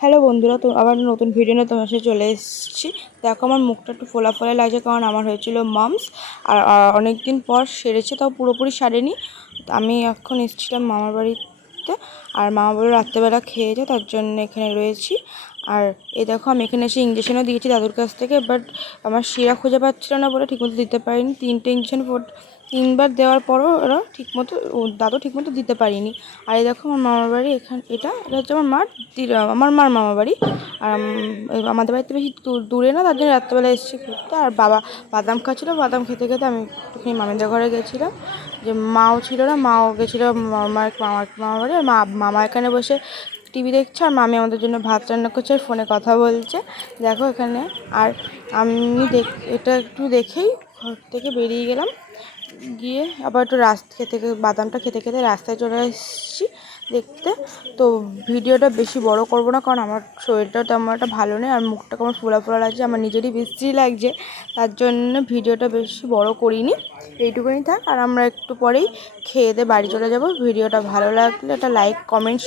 Hello বন্ধুরা, তো আবার নতুন ভিডিও নিয়ে তোমার সাথে চলে এসেছি। দেখো আমার মুখটা একটু ফোলা ফোলা লাগছে, কারণ আমার হয়েছিল মামস। আর অনেক দিন পর সেরেছে, তাও পুরোপুরি সারেনি। আমি এখন এসেছিলাম মামার বাড়িতে, আর মামা বাড়ি রাত্রেবেলা খেয়েছে, তার জন্য এখানে রয়েছি। আর এই দেখো আমি এখানে এসে ইঞ্জেকশনও দিয়েছি দাদুর কাছ থেকে, বাট আমার শিরা খুঁজে পাচ্ছিল না বলে ঠিকমতো দিতে পারিনি। 3টে ইঞ্জেকশন 3বার দেওয়ার পরও ওরা ঠিকমতো দাদু ঠিকমতো দিতে পারিনি। আর এই দেখো আমার মামার বাড়ি, এটা হচ্ছে আমার মার মামা বাড়ি। আর আমাদের বাড়িতে বেশি দূরে না, তার জন্য রাত্রেবেলা এসেছি ঘুরতে। আর বাবা বাদাম খাচ্ছিলো, বাদাম খেতে খেতে আমি একটুখানি মামিদের ঘরে গেছিলাম। যে মাও ছিল না, মাও গেছিলো মামা বাড়ি। আর মামা এখানে বসে টিভি দেখছে, আর মামি আমাদের জন্য ভাত রান্না করছে আর ফোনে কথা বলছে। দেখো এখানে। আর আমি এটা একটু দেখেই ঘর থেকে বেরিয়ে গেলাম, গিয়ে আবার একটু বাদামটা খেতে খেতে রাস্তায় চলে এসেছি দেখতে। তো ভিডিওটা বেশি বড় করব না, কারণ আমার শরীরটাও তেমন একটা ভালো নেই, আর মুখটা আমার ফোলা ফোলা লাগছে, আমার নিজেরই বিশ্রী লাগছে। তার জন্য ভিডিওটা বেশি বড় করিনি, এইটুকুনি থাক। আর আমরা একটু পরেই খেয়ে দিয়ে বাড়ি চলে যাব। ভিডিওটা ভালো লাগলে একটা লাইক, কমেন্ট,